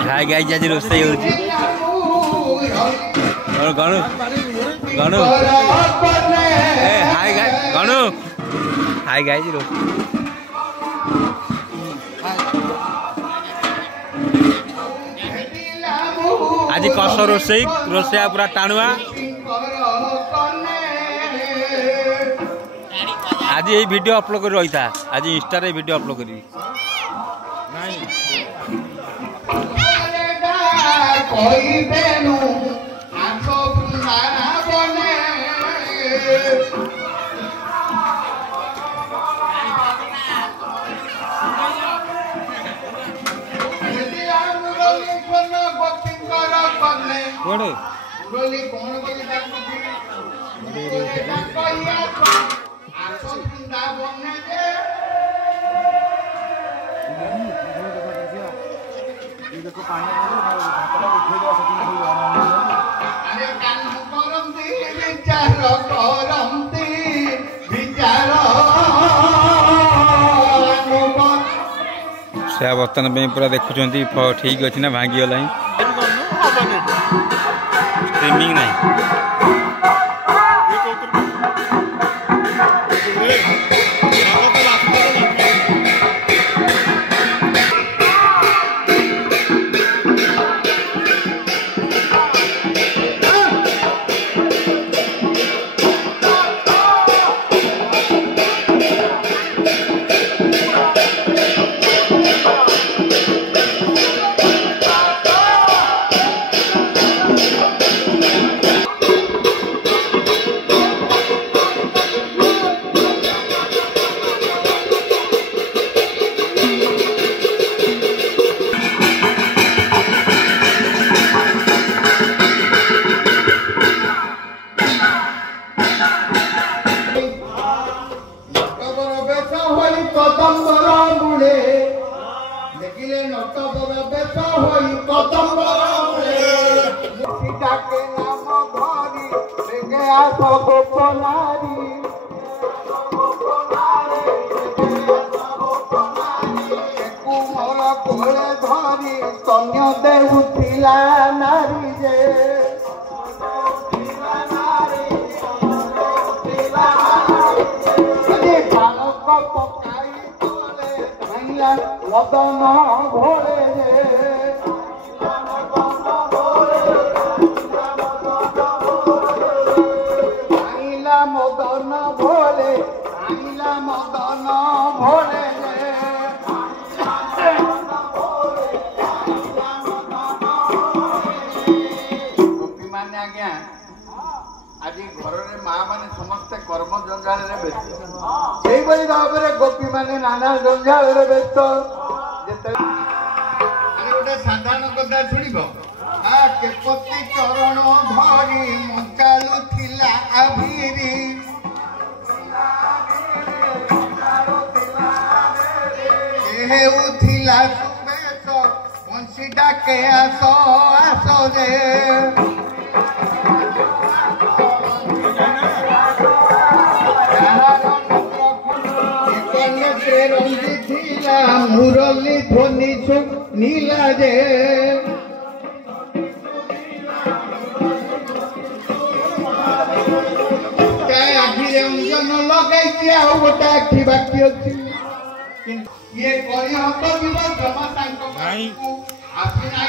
hi guys आज रोस्ते होची और गणु गणु ए हाय गाइस गणु हाय गाइस रोस्ते आज कस रोसई रोसैया पूरा टाणुआ आज ये वीडियो अपलोड कर रही था आज इंस्टा रे वीडियो अपलोड करी कोई बेनु आंखो बुंदाना बने यदि मुरली कोन गोपी कर करले कोन मुरली कोन बोली डाको आंखो बुंदा बने जे देखो पानी से बर्तन में पूरा देखुं ठीक अच्छी ना भांगी गला स्ट्रीमिंग नहीं गोपी माने नाना जंजाल व्यस्त गोटे साधारण कथा शुणब केपति चरण धरी मंकालु थिला आभिरी हेउथिला सुबेश बंशी डाके आस आस रे मुरली ध्वनि नीला जे आखिरे अंजन लगे गोटे आखि बाकी अच्छी ये जमा आसी ना